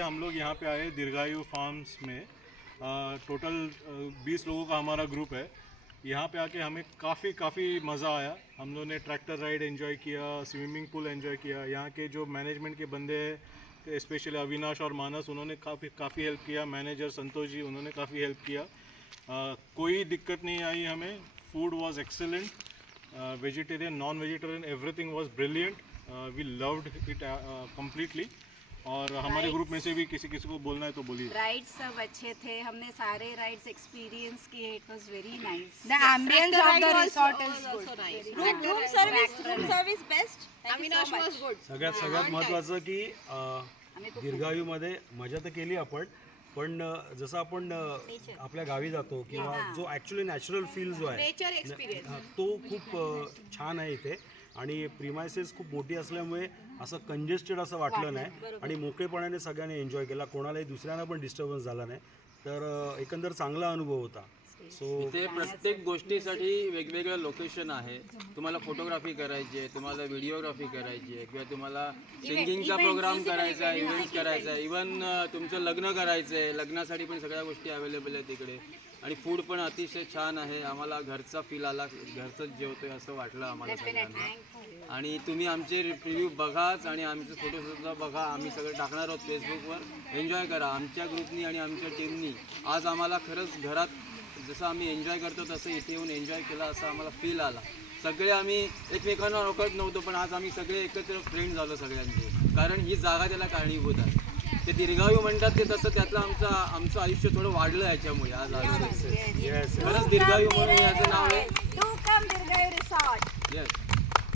हम लोग यहाँ पे आए दीर्घायु फार्म्स में। टोटल 20 लोगों का हमारा ग्रुप है। यहाँ पे आके हमें काफ़ी मज़ा आया। हम लोगों ने ट्रैक्टर राइड एंजॉय किया, स्विमिंग पूल एंजॉय किया। यहाँ के जो मैनेजमेंट के बंदे हैं, स्पेशली अविनाश और मानस, उन्होंने काफ़ी हेल्प किया। मैनेजर संतोष जी, उन्होंने काफ़ी हेल्प किया। कोई दिक्कत नहीं आई हमें। Food was excellent, vegetarian non vegetarian everything was brilliant. We loved it completely. और हमारे ग्रुप में से भी किसी को बोलना है तो बोलिए। राइड्स सब अच्छे थे, हमने सारे राइड्स एक्सपीरियंस किए। इट वाज very nice. The ambience of the resort is good. Room service best. Avinash was good. सगळ्यात महत्त्वाचं की दीर्घायूमध्ये मजा तर केली आपण, पण जसं आपण आपल्या गावी जातो किंवा जो ॲक्च्युली नॅचरल फील जो आहे तो खूप छान आहे इथे. आणि प्रिमायसेस खूप मोठी असल्यामुळे असं कंजेस्टेड असं वाटलं नाही आणि मोकळेपणाने सगळ्यांनी एन्जॉय केला. कोणालाही दुसऱ्यांना पण डिस्टर्बन्स झाला नाही. तर एकंदर चांगला अनुभव होता. सो इथे प्रत्येक गोष्टीसाठी वेगवेगळं लोकेशन आहे. तुम्हाला फोटोग्राफी करायची आहे, तुम्हाला व्हिडिओग्राफी करायची आहे, किंवा तुम्हाला सिंगिंगचा प्रोग्राम करायचा आहे, इव्हेंट्स करायचा आहे, इवन तुमचं लग्न करायचं आहे, लग्नासाठी पण सगळ्या गोष्टी अवेलेबल आहेत तिकडे. आणि फूड पण अतिशय छान आहे. आम्हाला घरचा फील आला, घरचंच जेवतोय असं वाटलं आम्हाला सगळ्यांना. आणि तुम्ही आमचे रिव्ह्यू बघाच आणि आमचे फोटोसुद्धा बघा. आम्ही सगळं टाकणार आहोत फेसबुकवर. एन्जॉय करा आमच्या ग्रुपनी आणि आमच्या टीमनी. आज आम्हाला खरंच घरात जसं आम्ही एन्जॉय करतो तसं इथे येऊन एन्जॉय केला असं आम्हाला फील आला. सगळे आम्ही एकमेकांना ओळखत नव्हतो, पण आज आम्ही सगळे एकत्र फ्रेंड झालो सगळ्यांचे. कारण ही जागा त्याला कारणीभूत आहे. ते दीर्घायू म्हणतात ते तसं त्यातलं आमचं आयुष्य थोडं वाढलं याच्यामुळे. आज खरंच दीर्घायू म्हणून याचं नाव आहे. Do come Dirgayu Resort. Yes.